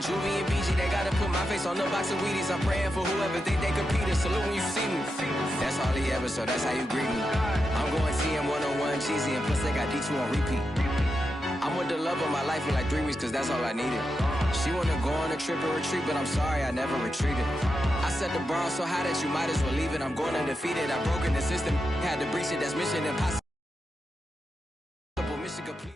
with Juvie and BG, they gotta put my face on the box of Wheaties. I'm praying for whoever think they compete. Salute when you see me. That's all he ever, so that's how you greet me. I'm going TM 101 cheesy, and plus they got D2 on repeat. I'm with the love of my life in like 3 weeks, cause that's all I needed. She wanna go on a trip and retreat, but I'm sorry, I never retreated. I set the bar so high that you might as well leave it. I'm going undefeated, I've broken the system, had to breach it, that's mission impossible. Mission complete.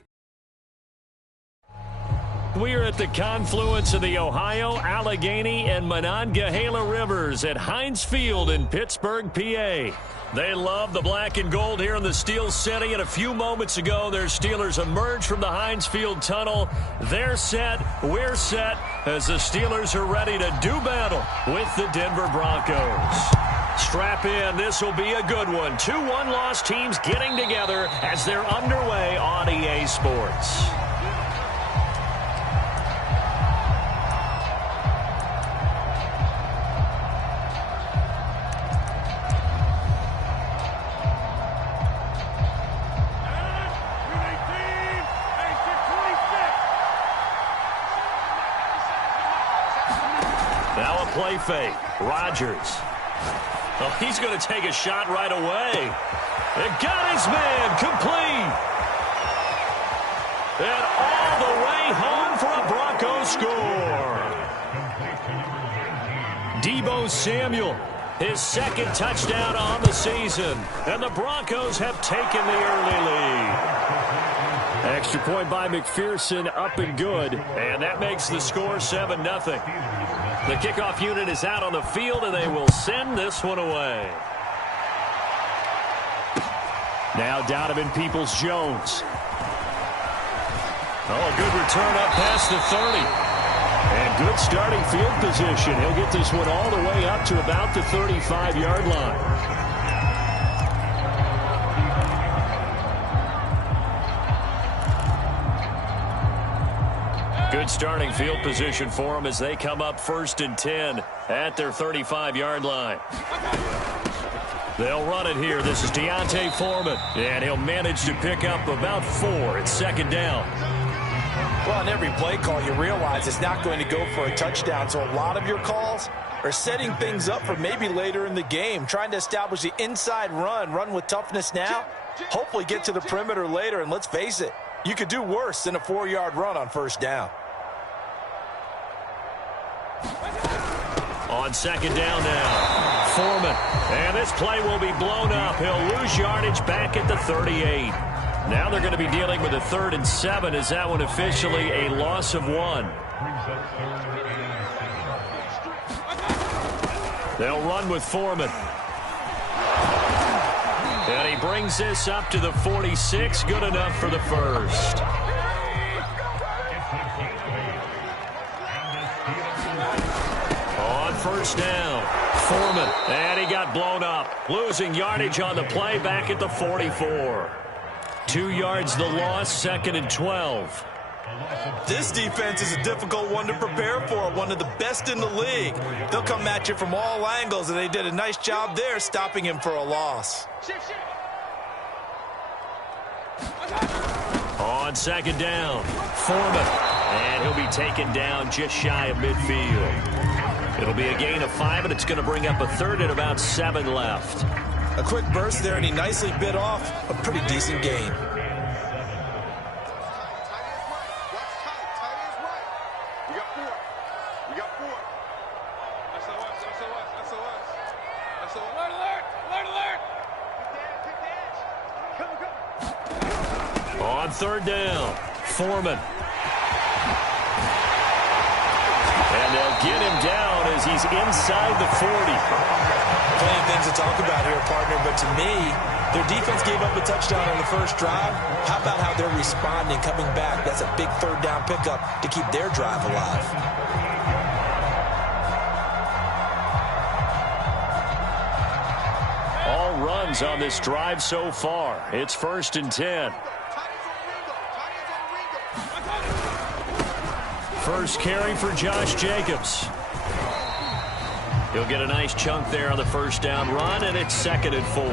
We're at the confluence of the Ohio, Allegheny, and Monongahela Rivers at Heinz Field in Pittsburgh, PA. They love the black and gold here in the Steel City, and a few moments ago, their Steelers emerged from the Heinz Field tunnel. They're set, we're set, as the Steelers are ready to do battle with the Denver Broncos. Strap in, this will be a good one. 2 one-loss teams getting together as they're underway on EA Sports. Now a play fake. Rodgers. Oh, he's going to take a shot right away. It got his man complete. And all the way home for a Broncos score. Deebo Samuel, his second touchdown on the season. And the Broncos have taken the early lead. Extra point by McPherson, up and good. And that makes the score 7-0. The kickoff unit is out on the field, and they will send this one away. Now Donovan Peoples-Jones. Oh, a good return up past the 30. And good starting field position. He'll get this one all the way up to about the 35-yard line. Good starting field position for them as they come up 1st and 10 at their 35-yard line. They'll run it here. This is Deontay Foreman, and he'll manage to pick up about 4. It's 2nd down. Well, on every play call, you realize it's not going to go for a touchdown, so a lot of your calls are setting things up for maybe later in the game, trying to establish the inside run with toughness now, hopefully get to the perimeter later, and let's face it, you could do worse than a 4-yard run on 1st down. On 2nd down now, Foreman. And this play will be blown up. He'll lose yardage back at the 38. Now they're going to be dealing with a 3rd and 7. Is that one officially a loss of 1? They'll run with Foreman. And he brings this up to the 46. Good enough for the 1st. On 1st down, Foreman, and he got blown up. Losing yardage on the play back at the 44. 2 yards the loss, 2nd and 12. This defense is a difficult one to prepare for, one of the best in the league. They'll come at you from all angles, and they did a nice job there stopping him for a loss. On 2nd down, Foreman, and he'll be taken down just shy of midfield. It'll be a gain of 5, and it's going to bring up a 3rd and about 7 left. A quick burst there, and he nicely bit off a pretty decent gain. On 3rd down, Foreman. And they'll get him down as he's inside the 40. Plenty of things to talk about here, partner, but to me, their defense gave up a touchdown on the 1st drive. How about how they're responding, coming back? That's a big 3rd down pickup to keep their drive alive. All runs on this drive so far. It's 1st and 10. First carry for Josh Jacobs. He'll get a nice chunk there on the 1st down run, and it's 2nd and 4. All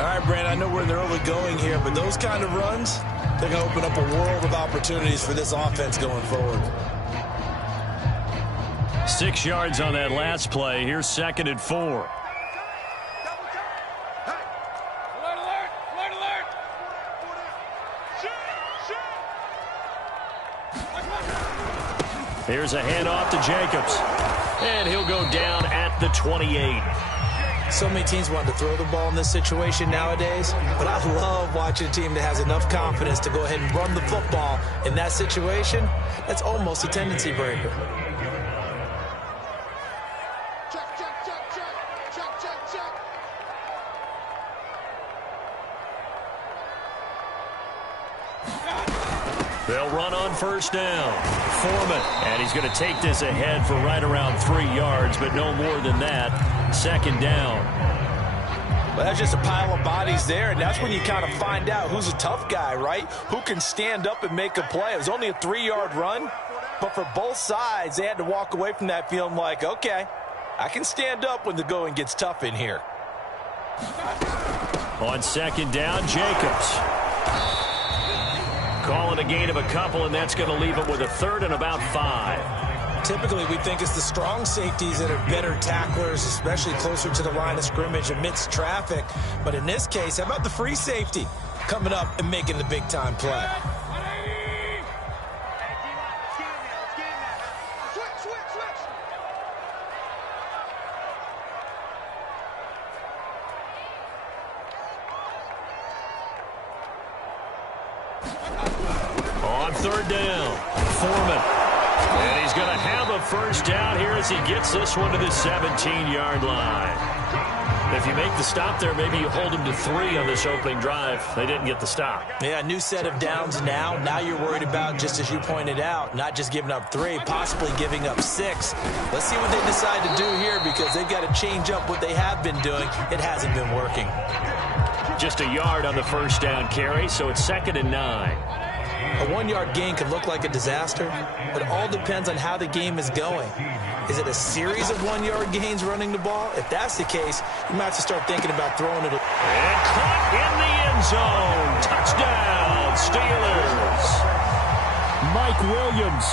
right, Brand, I know we're in the early going here, but those kind of runs, they're going to open up a world of opportunities for this offense going forward. 6 yards on that last play. Here's 2nd and 4. Here's a handoff to Jacobs. And he'll go down at the 28. So many teams want to throw the ball in this situation nowadays, but I love watching a team that has enough confidence to go ahead and run the football in that situation. That's almost a tendency breaker. They'll run on 1st down. Foreman, and he's going to take this ahead for right around 3 yards, but no more than that. 2nd down. Well, that's just a pile of bodies there, and that's when you kind of find out who's a tough guy, right? Who can stand up and make a play. It was only a 3-yard run, but for both sides, they had to walk away from that feeling like, okay, I can stand up when the going gets tough in here. On 2nd down, Jacobs. Calling a gain of a couple, and that's going to leave him with a 3rd and about 5. Typically, we think it's the strong safeties that are better tacklers, especially closer to the line of scrimmage amidst traffic. But in this case, how about the free safety coming up and making the big-time play? On 3rd down, Foreman. And he's going to have a 1st down here as he gets this one to the 17-yard line. If you make the stop there, maybe you hold him to 3 on this opening drive. They didn't get the stop. Yeah, new set of downs now. Now you're worried about, just as you pointed out, not just giving up 3, possibly giving up 6. Let's see what they decide to do here, because they've got to change up what they have been doing. It hasn't been working. Just a yard on the 1st down carry, so it's 2nd and 9. A 1-yard gain could look like a disaster, but it all depends on how the game is going. Is it a series of 1-yard gains running the ball? If that's the case, you might have to start thinking about throwing it. And caught in the end zone. Touchdown, Steelers. Mike Williams,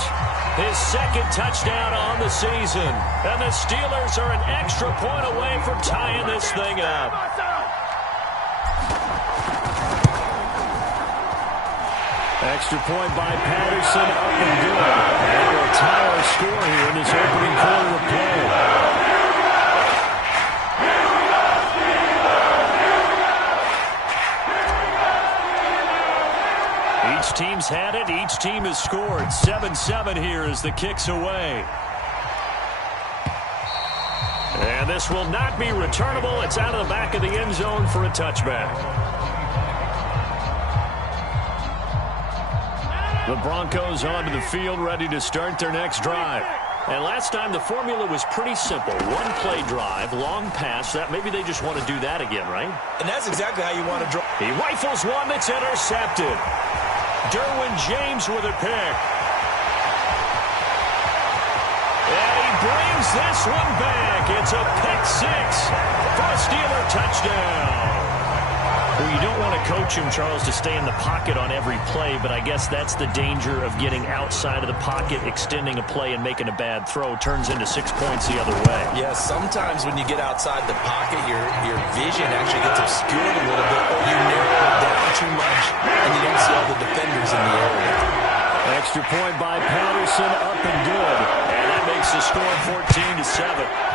his 2nd touchdown on the season. And the Steelers are an extra point away from tying this thing up. Extra point by Patterson, up and good. And we'll tie our score here in this opening quarter of play. Each team's had it. Each team has scored. 7-7 here as the kick's away. And this will not be returnable. It's out of the back of the end zone for a touchback. The Broncos onto the field, ready to start their next drive. And last time the formula was pretty simple. 1-play drive, long pass. That maybe they just want to do that again, right? And that's exactly how you want to draw. He rifles one that's intercepted. Derwin James with a pick. And he brings this one back. It's a pick 6 for a Steeler touchdown. Well, you don't want to coach him, Charles, to stay in the pocket on every play, but I guess that's the danger of getting outside of the pocket, extending a play, and making a bad throw. Turns into 6 points the other way. Yeah, sometimes when you get outside the pocket, your vision actually gets obscured a little bit, or you narrow it down too much, and you don't see all the defenders in the area. Extra point by Patterson, up and good. And that makes the score 14-7.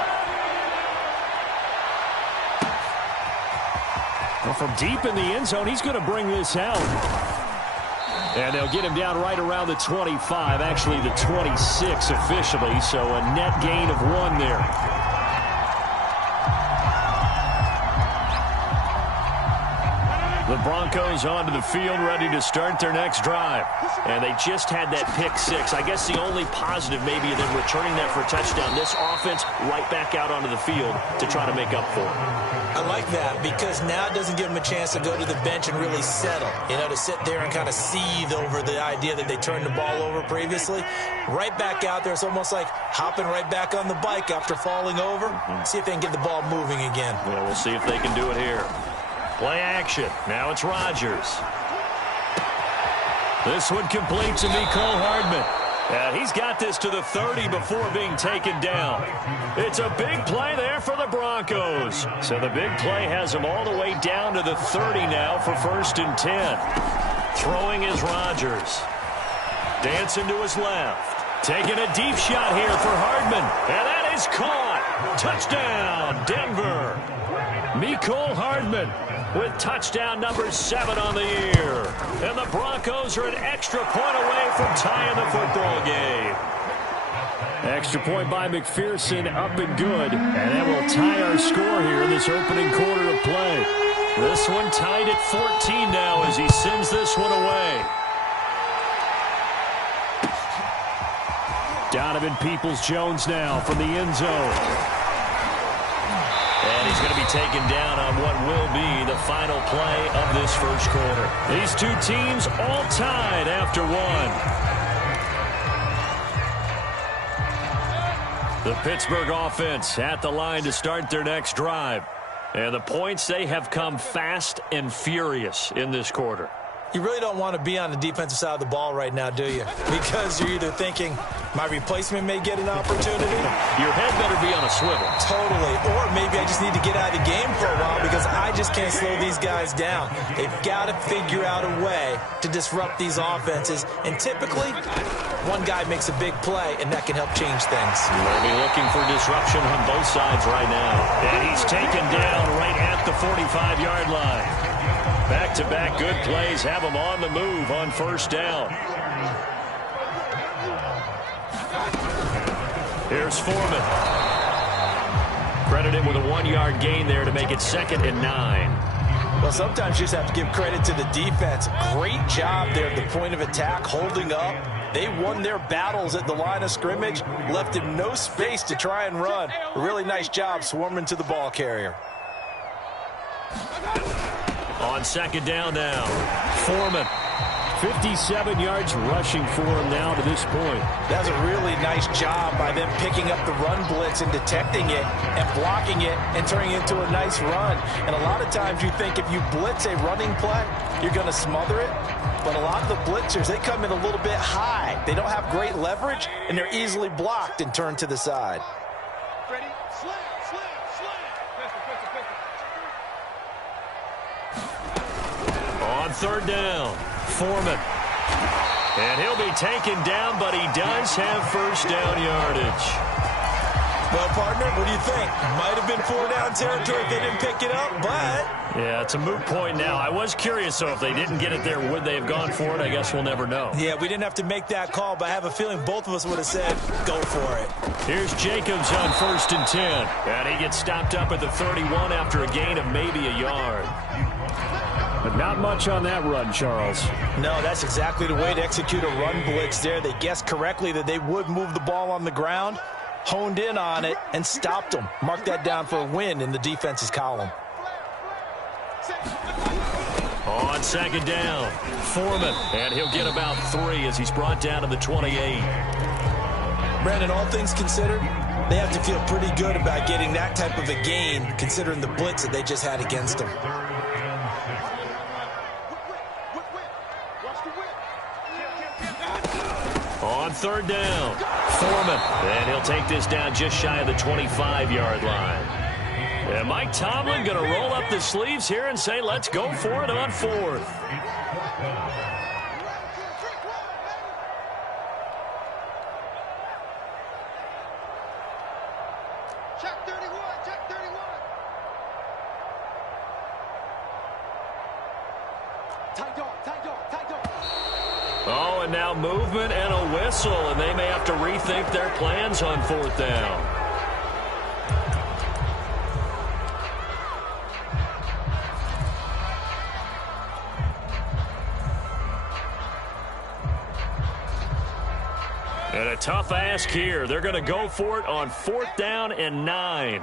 Well, from deep in the end zone, he's going to bring this out. And they'll get him down right around the 25, actually the 26 officially, so a net gain of 1 there. The Broncos onto the field, ready to start their next drive. And they just had that pick 6. I guess the only positive maybe of them returning that for a touchdown. This offense right back out onto the field to try to make up for it. I like that, because now it doesn't give them a chance to go to the bench and really settle. You know, to sit there and kind of seethe over the idea that they turned the ball over previously. Right back out there, it's almost like hopping right back on the bike after falling over. See if they can get the ball moving again. Well, we'll see if they can do it here. Play action. Now it's Rodgers. This one complete to Mecole Hardman. And he's got this to the 30 before being taken down. It's a big play there for the Broncos. So the big play has him all the way down to the 30 now for 1st and 10. Throwing is Rodgers. Dancing to his left. Taking a deep shot here for Hardman. And that is caught. Touchdown, Denver. Mecole Hardman with touchdown number 7 on the year. And the Broncos are an extra point away from tying the football game. Extra point by McPherson, up and good. And that will tie our score here in this opening quarter of play. This one tied at 14 now as he sends this one away. Donovan Peoples-Jones now from the end zone. And he's going to be taken down on what will be the final play of this first quarter. These two teams all tied after one. The Pittsburgh offense at the line to start their next drive. And the points, they have come fast and furious in this quarter. You really don't want to be on the defensive side of the ball right now, do you? Because you're either thinking, my replacement may get an opportunity. Your head better be on a swivel. Totally. Or maybe I just need to get out of the game for a while because I just can't slow these guys down. They've got to figure out a way to disrupt these offenses. And typically, one guy makes a big play, and that can help change things. They'll be looking for disruption on both sides right now. And he's taken down right at the 45-yard line. Back-to-back good plays have him on the move on first down. Here's Foreman. Credited with a 1-yard gain there to make it 2nd and 9. Well, sometimes you just have to give credit to the defense. Great job there at the point of attack, holding up. They won their battles at the line of scrimmage, left him no space to try and run. A really nice job swarming to the ball carrier. On 2nd down now, Foreman. 57 yards rushing for him now to this point. That's a really nice job by them picking up the run blitz and detecting it and blocking it and turning it into a nice run. And a lot of times you think if you blitz a running play, you're going to smother it. But a lot of the blitzers, they come in a little bit high. They don't have great leverage, and they're easily blocked and turned to the side. Ready? Slam, slam, slam. On 3rd down, Foreman. And he'll be taken down, but he does have first down yardage. Well, partner, what do you think? Might have been 4-down territory if they didn't pick it up, but... Yeah, it's a moot point now. I was curious, so if they didn't get it there, would they have gone for it? I guess we'll never know. Yeah, we didn't have to make that call, but I have a feeling both of us would have said, go for it. Here's Jacobs on 1st and 10. And he gets stopped up at the 31 after a gain of maybe a yard. But not much on that run, Charles. No, that's exactly the way to execute a run blitz there. They guessed correctly that they would move the ball on the ground, honed in on it, and stopped them. Mark that down for a win in the defense's column. On 2nd down, Foreman. And he'll get about 3 as he's brought down to the 28. Brandon, all things considered, they have to feel pretty good about getting that type of a gain, considering the blitz that they just had against them. On 3rd down, Foreman. And he'll take this down just shy of the 25-yard line. And Mike Tomlin going to roll up the sleeves here and say, let's go for it on 4th. Check 31, check 31. Tight dog, tight dog, tight dog. Oh, and now movement and a whistle, and they may have to rethink their plans on 4th down. And a tough ask here. They're going to go for it on 4th down and 9.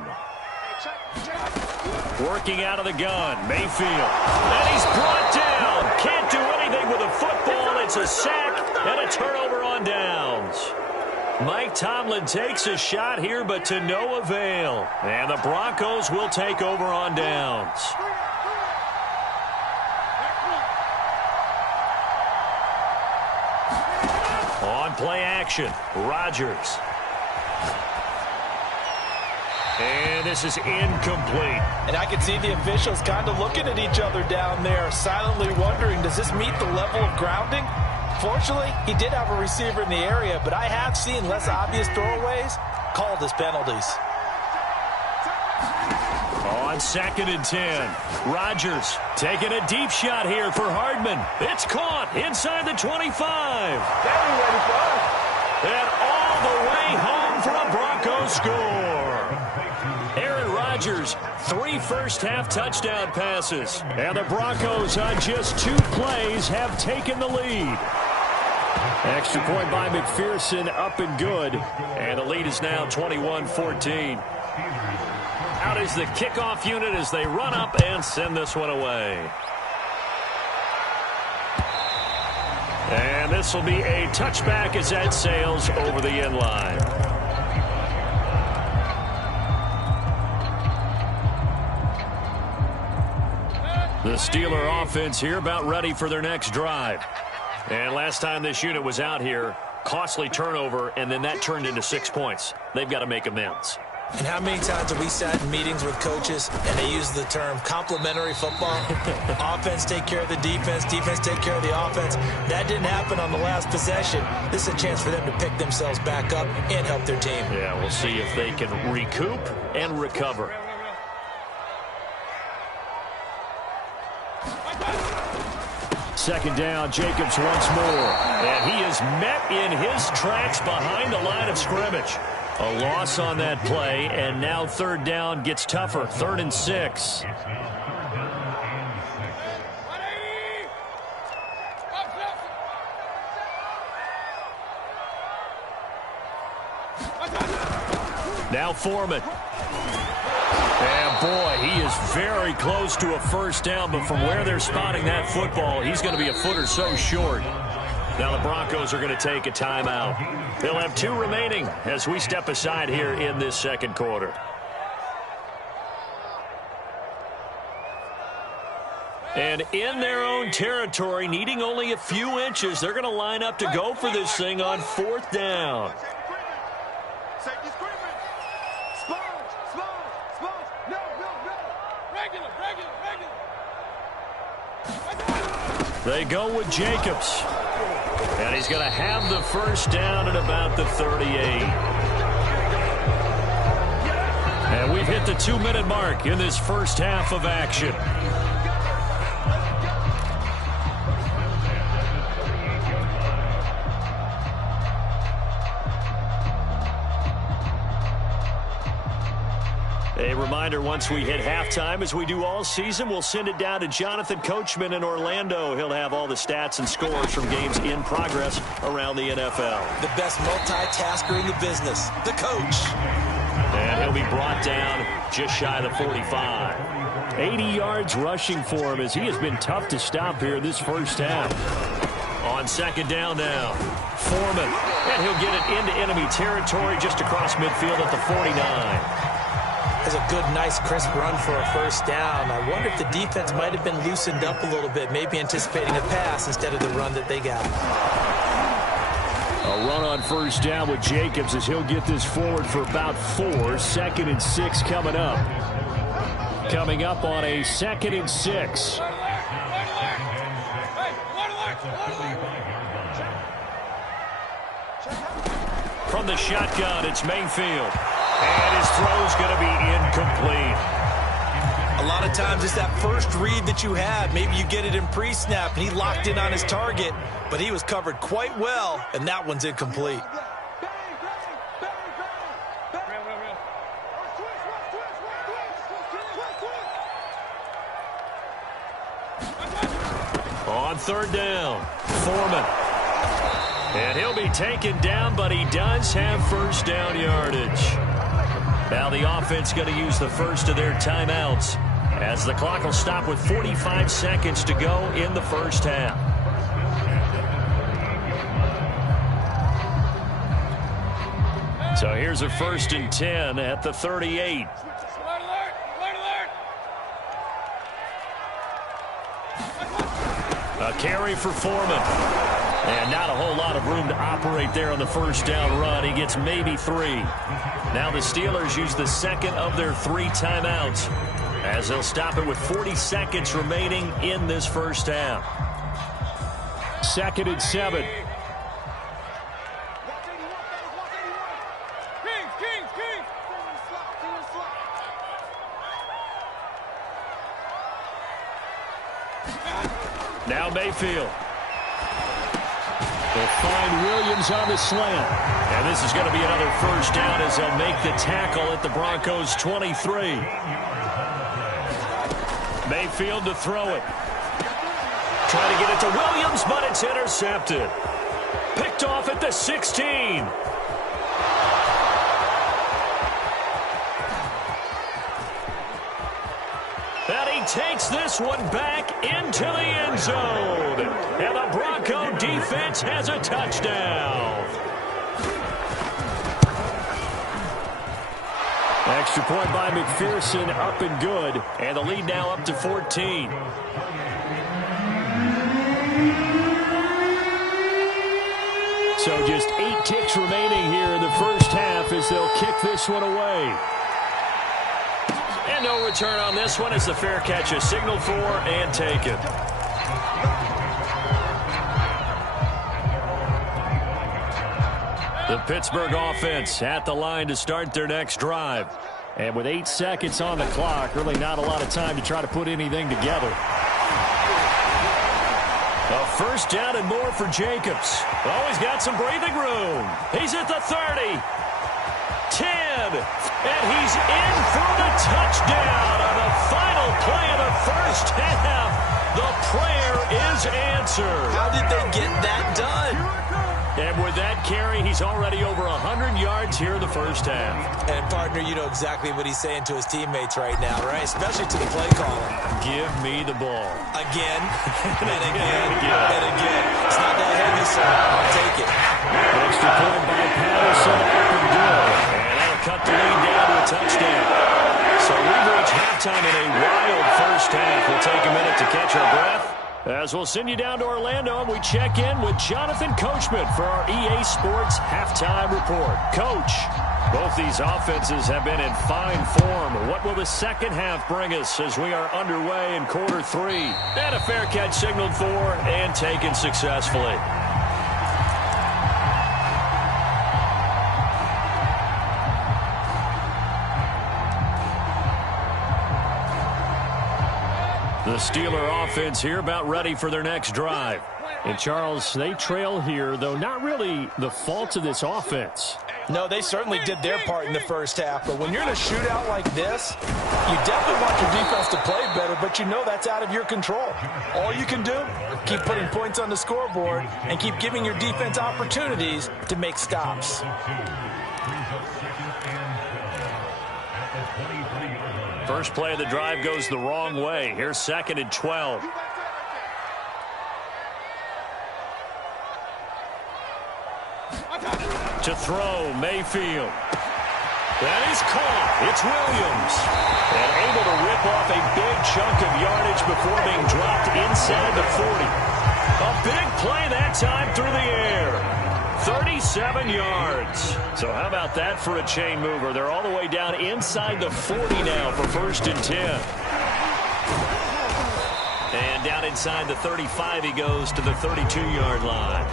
Working out of the gun, Mayfield. And he's brought down. Can't do anything with a football. It's a sack and a turnover on downs. Mike Tomlin takes a shot here, but to no avail. And the Broncos will take over on downs. On play action. Rodgers. And this is incomplete. And I can see the officials kind of looking at each other down there, silently wondering, does this meet the level of grounding? Fortunately, he did have a receiver in the area, but I have seen less obvious throwaways called as penalties. On 2nd and 10, Rodgers taking a deep shot here for Hardman. It's caught inside the 25. And all the way home for a Broncos score. Aaron Rodgers, 3 first-half touchdown passes. And the Broncos on just 2 plays have taken the lead. Extra point by McPherson, up and good. And the lead is now 21-14. Out is the kickoff unit as they run up and send this one away. And this will be a touchback as that sails over the end line. The Steeler offense here about ready for their next drive. And last time this unit was out here, costly turnover, and then that turned into 6 points. They've got to make amends. And how many times have we sat in meetings with coaches and they use the term complementary football? Offense take care of the defense, defense take care of the offense. That didn't happen on the last possession. This is a chance for them to pick themselves back up and help their team. Yeah, we'll see if they can recoup and recover. Second down, Jacobs once more. And he is met in his tracks behind the line of scrimmage. A loss on that play, and now 3rd down gets tougher. 3rd and 6. Now Foreman. And boy, he is very close to a first down, but from where they're spotting that football, he's going to be a foot or so short. Now the Broncos are going to take a timeout. They'll have 2 remaining as we step aside here in this second quarter. And in their own territory, needing only a few inches, they're going to line up to go for this thing on 4th down. They go with Jacobs. And he's going to have the first down at about the 38. And we've hit the 2-minute mark in this first half of action. A reminder, once we hit halftime, as we do all season, we'll send it down to Jonathan Coachman in Orlando. He'll have all the stats and scores from games in progress around the NFL. The best multitasker in the business, the coach. And he'll be brought down just shy of the 45. 80 yards rushing for him as he has been tough to stop here this first half. On 2nd down now, Foreman. And he'll get it into enemy territory just across midfield at the 49. That's a good, nice, crisp run for a first down. I wonder if the defense might have been loosened up a little bit, maybe anticipating a pass instead of the run that they got. A run on first down with Jacobs as he'll get this forward for about 4. 2nd and 6 coming up. Coming up on a 2nd and 6. From the shotgun, it's Mayfield. And his throw's going to be incomplete. A lot of times it's that first read that you have. Maybe you get it in pre-snap, and he locked in on his target, but he was covered quite well, and that one's incomplete. On 3rd down, Foreman. And he'll be taken down, but he does have first down yardage. Now the offense going to use the first of their timeouts as the clock will stop with 45 seconds to go in the first half. So here's a 1st and 10 at the 38. A carry for Foreman. And not a whole lot of room to operate there on the first down run. He gets maybe 3. Now the Steelers use the second of their 3 timeouts as they'll stop it with 40 seconds remaining in this first half. 2nd and 7. Now Mayfield. They'll find Williams on the slant. And this is going to be another first down as they'll make the tackle at the Broncos' 23. Mayfield to throw it. Trying to get it to Williams, but it's intercepted. Picked off at the 16. And he takes this one back into the end zone. And the Bronco defense has a touchdown. Extra point by McPherson, up and good. And the lead now up to 14. So just 8 ticks remaining here in the first half as they'll kick this one away. And no return on this one as the fair catch is signaled for and taken. The Pittsburgh offense at the line to start their next drive. And with 8 seconds on the clock, really not a lot of time to try to put anything together. A first down and more for Jacobs. Oh, he's got some breathing room. He's at the 30. 10. And he's in for the touchdown on the final play of the first half. The prayer is answered. How did they get that done? And with that carry, he's already over 100 yards here in the first half. And, partner, you know exactly what he's saying to his teammates right now, right? Especially to the play caller. Give me the ball. Again, and again, and again. It's not that heavy, sir. I'll take it. Extra point by Patterson, up and good. And that'll cut the lead down to a touchdown. So we've reached halftime in a wild first half. We'll take a minute to catch our breath, as we'll send you down to Orlando and we check in with Jonathan Coachman for our EA Sports Halftime Report. Coach, both these offenses have been in fine form. What will the second half bring us as we are underway in quarter 3? And a fair catch signaled for and taken successfully. The Steeler offense here about ready for their next drive. And, Charles, they trail here, though not really the fault of this offense. No, they certainly did their part in the first half. But when you're in a shootout like this, you definitely want your defense to play better, but you know that's out of your control. All you can do, keep putting points on the scoreboard and keep giving your defense opportunities to make stops. First play of the drive goes the wrong way. Here's 2nd and 12. To throw, Mayfield. That is caught. It's Williams. And able to rip off a big chunk of yardage before being dropped inside the 40. A big play that time through the air. 37 yards. So how about that for a chain mover? They're all the way down inside the 40 now for 1st and 10. And down inside the 35 he goes to the 32-yard line.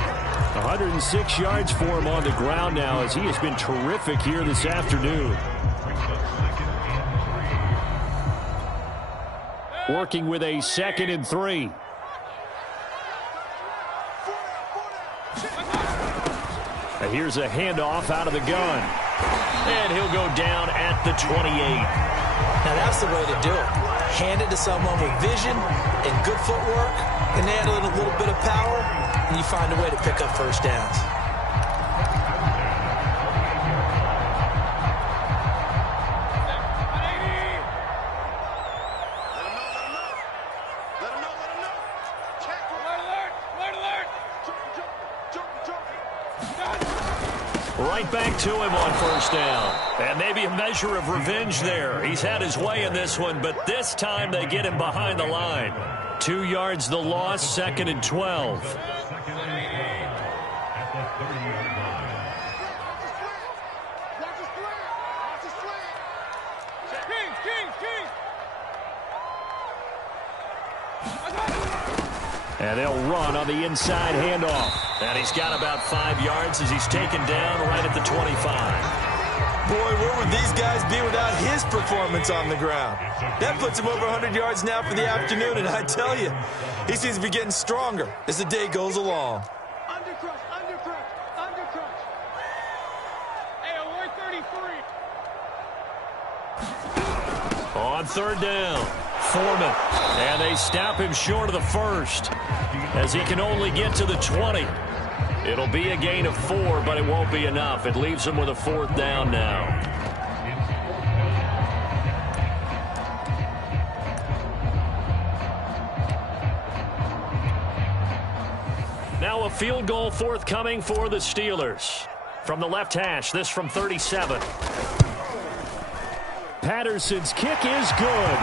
106 yards for him on the ground now as he has been terrific here this afternoon. Working with a 2nd and 3. Here's a handoff out of the gun. And he'll go down at the 28. Now that's the way to do it. Hand it to someone with vision and good footwork, and add in a little bit of power, and you find a way to pick up first downs. Right back to him on 1st down. And maybe a measure of revenge there. He's had his way in this one, but this time they get him behind the line. 2 yards the loss, 2nd and 12. And they'll run on the inside handoff. And he's got about 5 yards as he's taken down right at the 25. Boy, where would these guys be without his performance on the ground? That puts him over 100 yards now for the afternoon, and I tell you, he seems to be getting stronger as the day goes along. Undercrush, undercrush, undercrush. Hey, award 33. On third down, Foreman. And they stop him short of the first as he can only get to the 20. It'll be a gain of 4, but it won't be enough. It leaves him with a 4th down now. Now a field goal forthcoming for the Steelers. From the left hash, this from 37. Patterson's kick is good.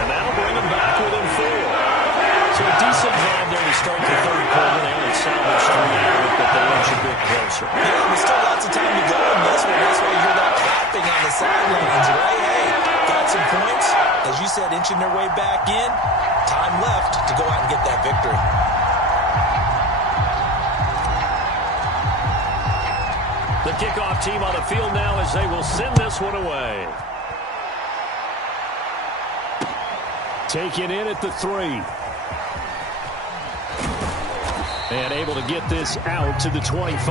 And that'll bring him back within 4. So a decent job there to start the third quarter. They only salvaged 3 out of it, but they inch a bit closer. Yeah, there's still lots of time to go in this one. That's why you hear that clapping on the sidelines, right? Hey, got some points. As you said, inching their way back in. Time left to go out and get that victory. The kickoff team on the field now as they will send this one away. Taken in at the 3. And able to get this out to the 25.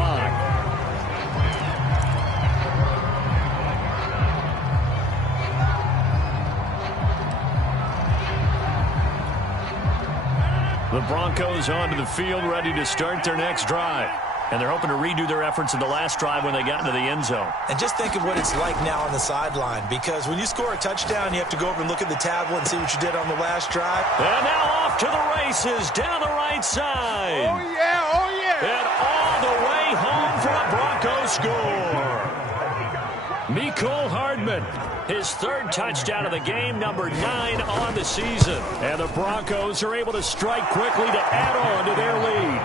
The Broncos onto the field, ready to start their next drive. And they're hoping to redo their efforts in the last drive when they got into the end zone. And just think of what it's like now on the sideline, because when you score a touchdown, you have to go over and look at the tablet and see what you did on the last drive. And now off to the races down the right side. Oh, yeah, oh, yeah. And all the way home for a Broncos score. Mecole Hardman, his 3rd touchdown of the game, number 9 on the season. And the Broncos are able to strike quickly to add on to their lead.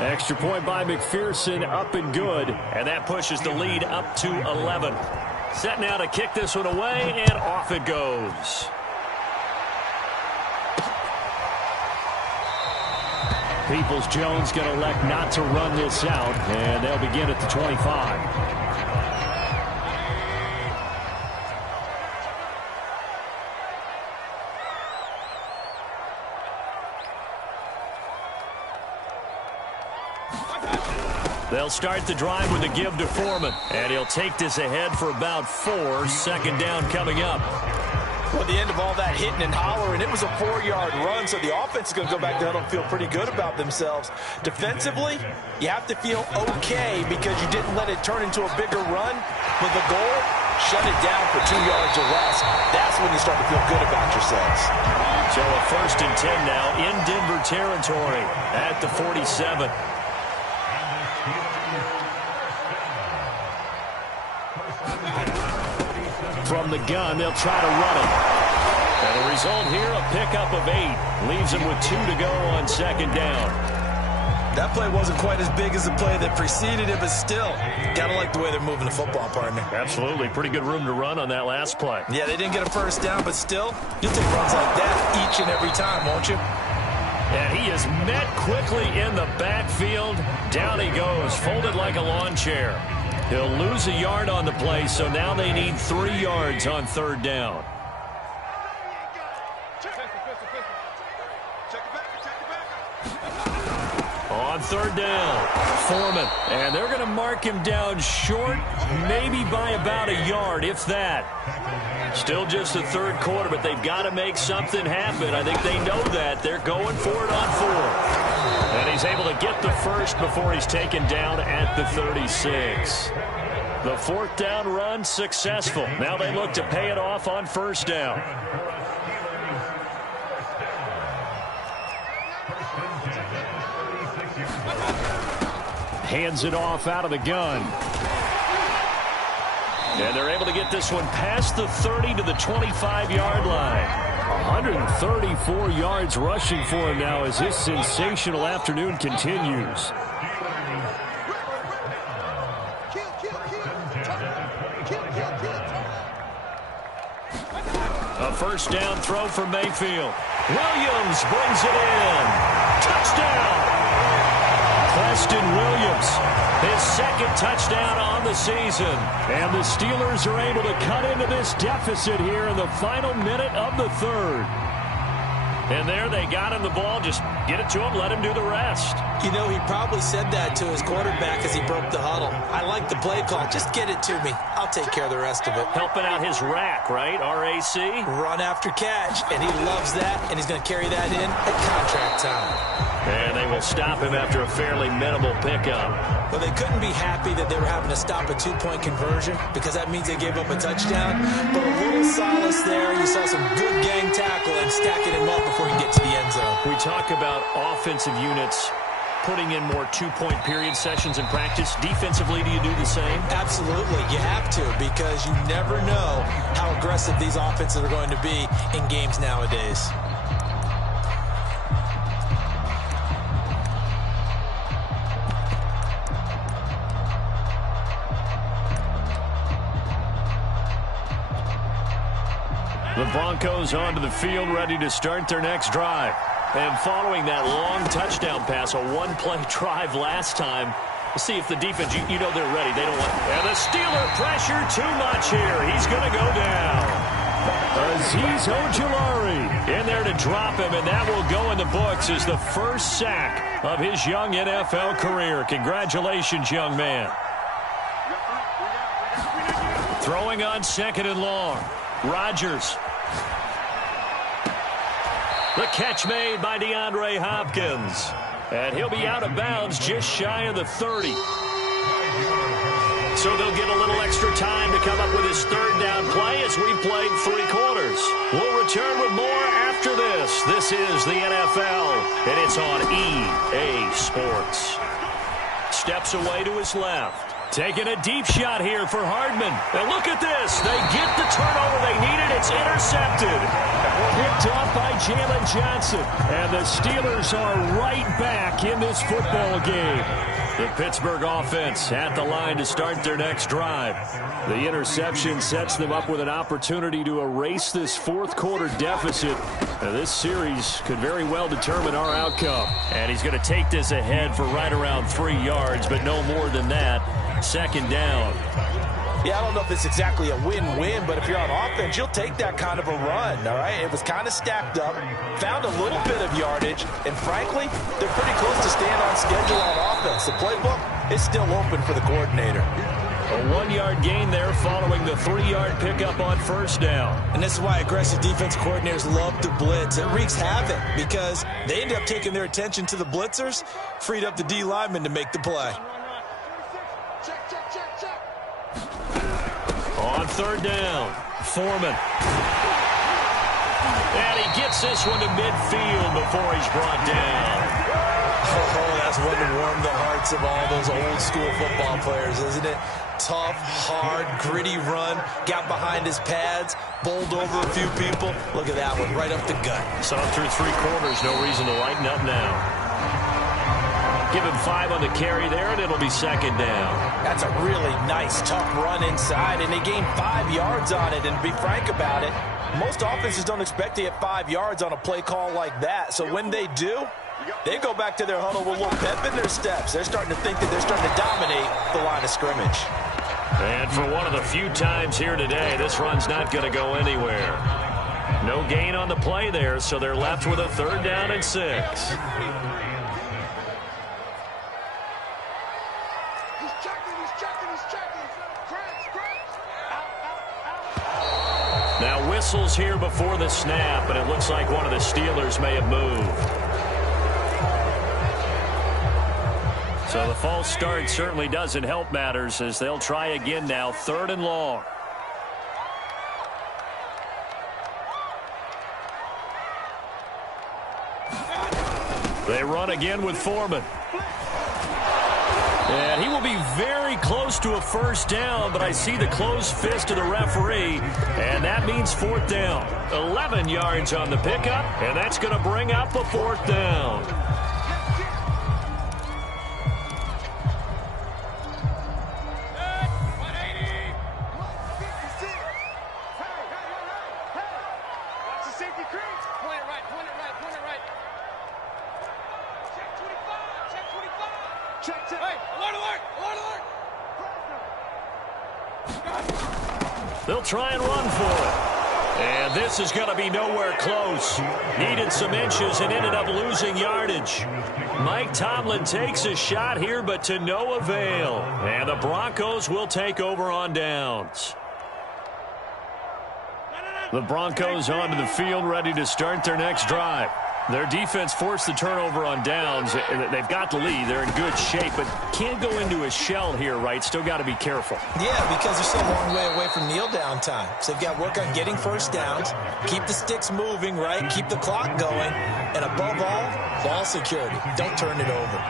Extra point by McPherson, up and good. And that pushes the lead up to 11. Set now to kick this one away, and off it goes. Peoples-Jones going to elect not to run this out, and they'll begin at the 25. They'll start the drive with a give to Foreman. And he'll take this ahead for about 4. 2nd down coming up. Well, at the end of all that hitting and hollering, it was a 4-yard run, so the offense is going to go back to huddle and feel pretty good about themselves. Defensively, you have to feel okay because you didn't let it turn into a bigger run. But the goal, shut it down for 2 yards or less. That's when you start to feel good about yourselves. So a 1st and 10 now in Denver territory at the 47. From the gun, they'll try to run it. And the result here, a pickup of 8. Leaves them with 2 to go on 2nd down. That play wasn't quite as big as the play that preceded it, but still, gotta like the way they're moving the football, partner. Absolutely. Pretty good room to run on that last play. Yeah, they didn't get a 1st down, but still, you'll take runs like that each and every time, won't you? And he is met quickly in the backfield. Down he goes, folded like a lawn chair. He'll lose a yard on the play, so now they need 3 yards on 3rd down. On 3rd down, Foreman. And they're going to mark him down short, maybe by about a yard, if that. Still just the 3rd quarter, but they've got to make something happen. I think they know that. They're going for it on 4th. And he's able to get the 1st before he's taken down at the 36. The 4th down run successful. Now they look to pay it off on 1st down. Hands it off out of the gun. And they're able to get this one past the 30 to the 25-yard line. 134 yards rushing for him now as this sensational afternoon continues. A 1st down throw for Mayfield. Williams brings it in. Touchdown! Preston Williams, his second touchdown on the season. And the Steelers are able to cut into this deficit here in the final minute of the third. And there they got him the ball. Just get it to him, let him do the rest. You know, he probably said that to his quarterback as he broke the huddle. I like the play call. Just get it to me. I'll take care of the rest of it. Helping out his rack, right? R-A-C? Run after catch, and he loves that, and he's going to carry that in at contract time. And they will stop him after a fairly minimal pickup. Well, they couldn't be happy that they were having to stop a two-point conversion because that means they gave up a touchdown. But a little solace there. You saw some good gang tackle and stacking him up before you get to the end zone. We talk about offensive units putting in more two-point period sessions in practice. Defensively, do you do the same? Absolutely. You have to because you never know how aggressive these offenses are going to be in games nowadays. The Broncos onto the field, ready to start their next drive. And following that long touchdown pass, a one-play drive last time, we'll see if the defense, you know they're ready. They don't want... And the Steeler pressure too much here. He's going to go down. Azeez Ojulari in there to drop him, and that will go in the books as the first sack of his young NFL career. Congratulations, young man. Throwing on second and long. Rodgers. The catch made by DeAndre Hopkins. And he'll be out of bounds just shy of the 30. So they'll get a little extra time to come up with his third down play as we played 3 quarters. We'll return with more after this. This is the NFL, and it's on EA Sports. Steps away to his left. Taking a deep shot here for Hardman. And look at this. They get the turnover they needed. It's intercepted. Picked off by Jalen Johnson. And the Steelers are right back in this football game. The Pittsburgh offense at the line to start their next drive. The interception sets them up with an opportunity to erase this fourth quarter deficit. Now, this series could very well determine our outcome. And he's going to take this ahead for right around 3 yards, but no more than that. Second down. Yeah, I don't know if it's exactly a win-win, but if you're on offense, you'll take that kind of a run, all right? It was kind of stacked up, found a little bit of yardage, and frankly, they're pretty close to staying on schedule on offense. The playbook is still open for the coordinator. A 1-yard gain there following the 3-yard pickup on first down. And this is why aggressive defense coordinators love to blitz. It wreaks havoc because they end up taking their attention to the blitzers, freed up the D lineman to make the play. On third down, Foreman. And he gets this one to midfield before he's brought down. Oh, that's one to warm the hearts of all those old school football players, isn't it? Tough, hard, gritty run, got behind his pads, bowled over a few people. Look at that one, right up the gut. Saw him through 3 quarters, no reason to lighten up now. Give him 5 on the carry there, and it'll be second down. That's a really nice, tough run inside, and they gained 5 yards on it. And to be frank about it, most offenses don't expect to get 5 yards on a play call like that. So when they do, they go back to their huddle with a little pep in their steps. They're starting to think that they're starting to dominate the line of scrimmage. And for one of the few times here today, this run's not going to go anywhere. No gain on the play there, so they're left with a 3rd down and 6. Now whistles here before the snap, and it looks like one of the Steelers may have moved. So the false start certainly doesn't help matters as they'll try again now, 3rd and long. They run again with Foreman. And he will be very close to a first down, but I see the closed fist of the referee, and that means 4th down. 11 yards on the pickup, and that's going to bring up a 4th down. They'll try and run for it. And this is going to be nowhere close. Needed some inches and ended up losing yardage. Mike Tomlin takes a shot here, but to no avail. And the Broncos will take over on downs. The Broncos onto the field, ready to start their next drive. Their defense forced the turnover on downs. They've got the lead. They're in good shape, but can't go into a shell here, right? Still got to be careful. Yeah, because they're still a long way away from kneel down time. So they've got to work on getting first downs, keep the sticks moving, right? Keep the clock going. And above all, ball security. Don't turn it over.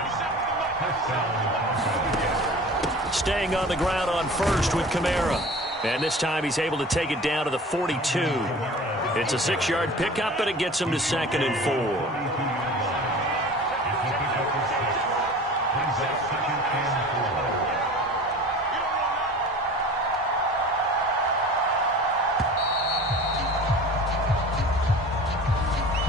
Staying on the ground on first with Kamara. And this time he's able to take it down to the 42. It's a 6-yard pickup, but it gets him to 2nd and 4.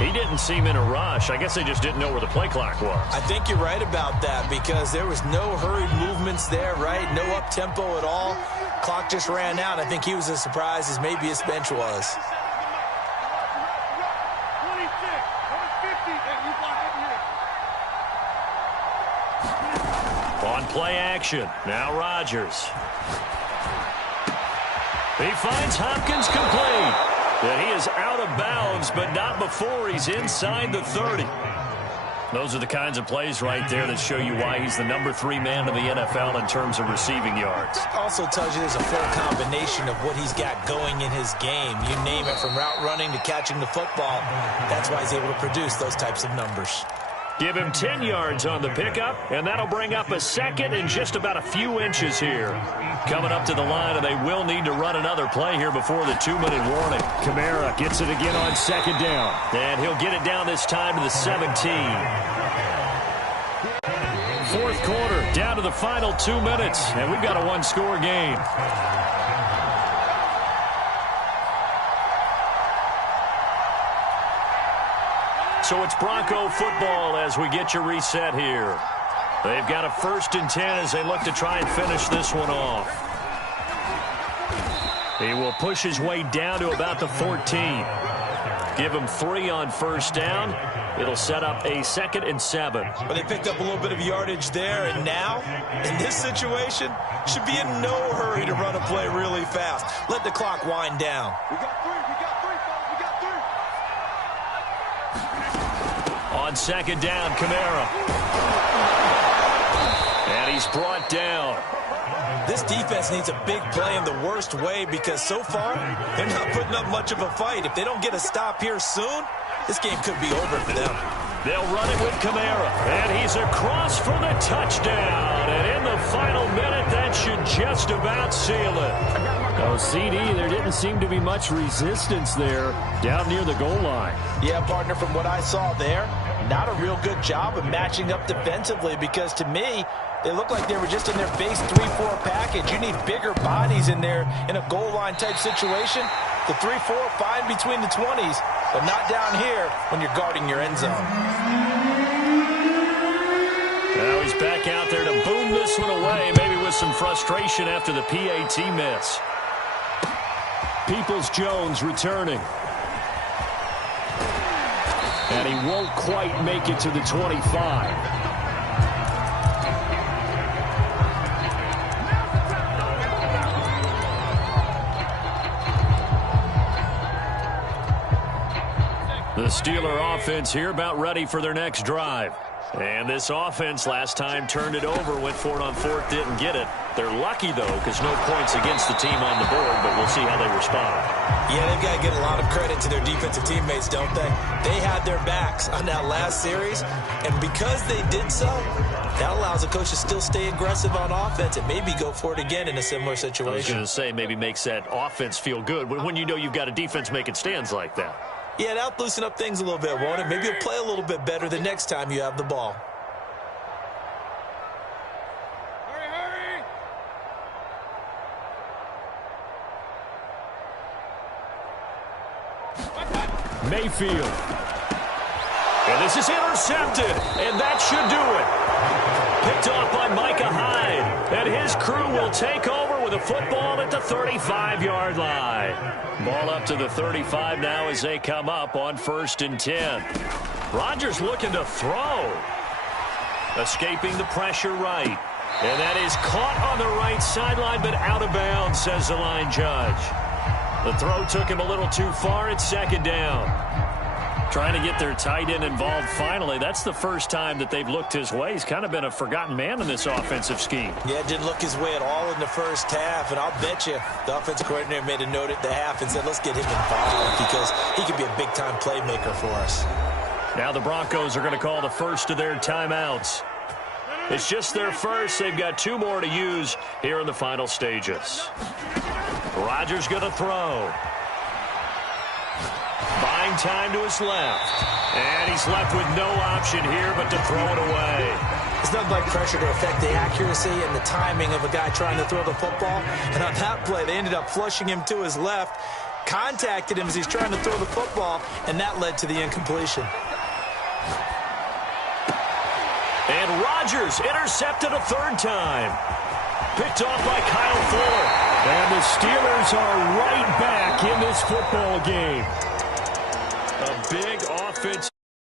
He didn't seem in a rush. I guess they just didn't know where the play clock was. I think you're right about that because there was no hurried movements there, right? No up-tempo at all. Clock just ran out. I think he was as surprised as maybe his bench was. On play action. Now Rodgers. He finds Hopkins complete. And he is out of bounds, but not before he's inside the 30. Those are the kinds of plays right there that show you why he's the number 3 man in the NFL in terms of receiving yards. Also tells you there's a full combination of what he's got going in his game. You name it, from route running to catching the football. That's why he's able to produce those types of numbers. Give him 10 yards on the pickup, and that'll bring up a 2nd and just about a few inches here. Coming up to the line, and they will need to run another play here before the 2-minute warning. Kamara gets it again on 2nd down. And he'll get it down this time to the 17. 4th quarter, down to the final 2 minutes, and we've got a 1-score game. So it's Bronco football as we get you reset here. They've got a 1st and 10 as they look to try and finish this one off. He will push his way down to about the 14. Give him 3 on 1st down. It'll set up a 2nd and 7. But they picked up a little bit of yardage there, and now, in this situation, should be in no hurry to run a play really fast. Let the clock wind down. We got 3, fellas, we got 3. On 2nd down, Kamara. And he's brought down. This defense needs a big play in the worst way because so far, they're not putting up much of a fight. If they don't get a stop here soon, this game could be over for them. They'll run it with Kamara. And he's across for the touchdown. And in the final minute, that should just about seal it. Oh, CD, there didn't seem to be much resistance there down near the goal line. Yeah, partner, from what I saw there, not a real good job of matching up defensively because to me, they look like they were just in their base 3-4 package. You need bigger bodies in there in a goal line type situation. The 3-4 fine between the 20s, but not down here when you're guarding your end zone. Now he's back out there to boom this one away, maybe with some frustration after the PAT miss. Peoples-Jones returning. And he won't quite make it to the 25. The Steeler offense here about ready for their next drive. And this offense last time turned it over, went for it on 4th, didn't get it. They're lucky, though, because no points against the team on the board, but we'll see how they respond. Yeah, they've got to give a lot of credit to their defensive teammates, don't they? They had their backs on that last series, and because they did so, that allows the coach to still stay aggressive on offense and maybe go for it again in a similar situation. I was going to say, maybe makes that offense feel good when you know you've got a defense making stands like that. Yeah, that'll loosen up things a little bit, won't it? Maybe you'll play a little bit better the next time you have the ball. Hurry! Mayfield. And this is intercepted, and that should do it. Picked off by Micah Hyde, and his crew will take over with with the football at the 35-yard line. Ball up to the 35 now as they come up on 1st and 10. Rodgers looking to throw. Escaping the pressure right. And that is caught on the right sideline, but out of bounds, says the line judge. The throw took him a little too far. It's 2nd down. Trying to get their tight end involved finally. That's the first time that they've looked his way. He's kind of been a forgotten man in this offensive scheme. Yeah, didn't look his way at all in the first half, and I'll bet you the offensive coordinator made a note at the half and said, let's get him involved because he could be a big-time playmaker for us. Now the Broncos are going to call the first of their timeouts. It's just their first. They've got 2 more to use here in the final stages. Rodgers going to throw. Buying time to his left. And he's left with no option here but to throw it away. It's nothing like pressure to affect the accuracy and the timing of a guy trying to throw the football. And on that play, they ended up flushing him to his left, contacted him as he's trying to throw the football, and that led to the incompletion. And Rodgers intercepted a 3rd time. Picked off by Kyle Fuller. And the Steelers are right back in this football game. A big offense.